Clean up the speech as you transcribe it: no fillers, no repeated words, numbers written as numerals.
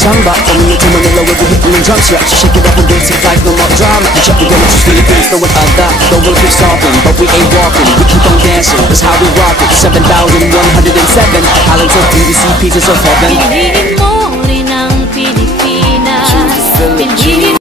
samba. Coming into Manila with the hit and drum strap. So shake it up and dance it like no more drama. You check it out, just Philippines, know what I got. The world keeps talking, but we ain't walking. We keep on dancing, that's how we rock it. 7,107 islands of beauty, pieces of heaven. Piliin mo rin ang Pilipinas. Choose the Philippines.